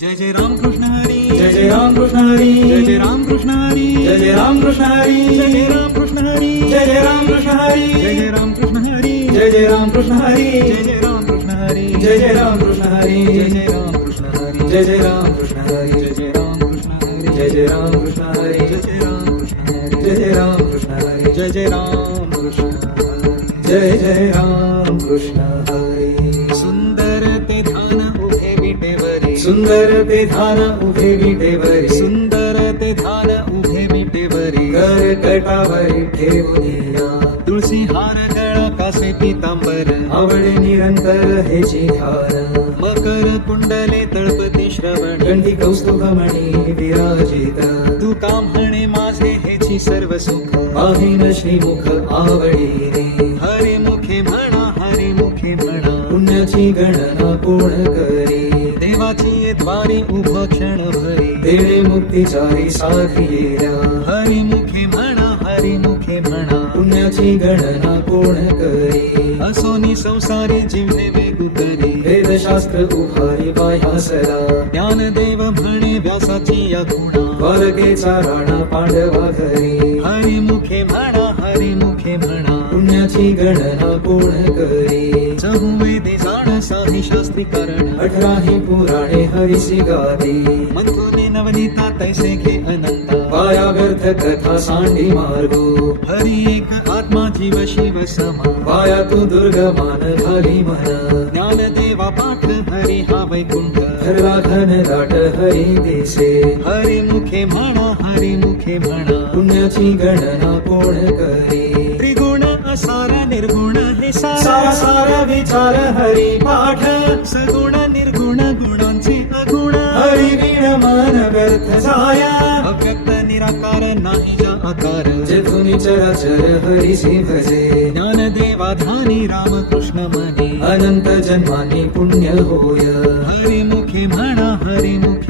जय जय राम कृष्ण हरी, जय जय राम कृष्ण हरी, जय जय राम कृष्ण हरी, जय जय राम कृष्ण हरी, जय जय राम कृष्ण हरी, जय जय राम कृष्ण हरी, जय जय राम कृष्ण हरी, जय जय राम कृष्ण हरी, जय जय राम कृष्ण हरी, जय जय राम कृष्ण हरी, जय जय राम कृष्ण हरी, जय जय राम कृष्ण हरी, जय जय राम कृष्ण हरी, जय जय राम कृष्ण हरी, जय जय राम कृष्ण हरी, जय जय राम कृष्ण हरी, जय जय राम कृष्ण हरी, जय जय राम कृष्ण हरी. सुंदर ते ध्यान उभे विटेवरी, सुंदर ते ध्यान उभे विटेवरी, सुंदर ते ध्यान उभे विटेवरी, कर्कटावरी ठेवूनिया, तुळसी हार गळा कासे पितांबर, आवडे निरंतर हेची ध्यान, मकर कुंडले तळपती श्रवण, कंठी कौस्तुभमणी विराजित, तू का म्हणे माझे हेची सर्व सुख, पाहिन श्रीमुख आवडीने, हरे मुखे म्हणा, हरे मुखे म्हणा, पुण्याची गणना कोण करी, देवाची द्वारी उभं क्षण भरी, देणे मुक्तीचारी साथिया, हरी मुखे म्हणा, हरी मुखे म्हणा, पुण्याची गणना कोण करी, असोनी संसारी जीवने वेगुतरी, वेदशास्त्र उभारी बाह्यासरा, ज्ञानदेव म्हणे व्यासाची या खुणा, द्वारकेचा राणा पांडवा घरी, हरी मुखे म्हणा, हरी मुखे म्हणा, पुण्याची गणना कोण करी, चहुवेदी जाण साही शास्त्री कारण, 18 पुराणे हरिसी गादी, मंथुनी नवनीता तैसे घे अनंता, वाया व्यर्थ कथा सांडी मार्गो, हरी एक आत्मा जीव शिव समा, वाया तू दुर्गमान घाली म्हणा, ज्ञानदेवा पाठ हरी हा वैकुंठ, धरला घन दाट हरी दिसे, हरी मुखे म्हणा, हरी मुखे म्हणा, पुण्याची गणना कोण करी, त्रिगुण असार निर्गुण हे सारा सारा, सारा विचार हरी पाठ, सगुण निर्गुण गुणांचे अगुण, हरी वीण मन व्यर्थ जाया, अव्यक्त निराकार नाही जा आकार, जेथुनी चराचर हरिसी भजे, ज्ञानदेवा ध्यानी रामकृष्ण मनी, अनंत जन्मानी पुण्य होय, हरी मुखे म्हणा, हरी मुखे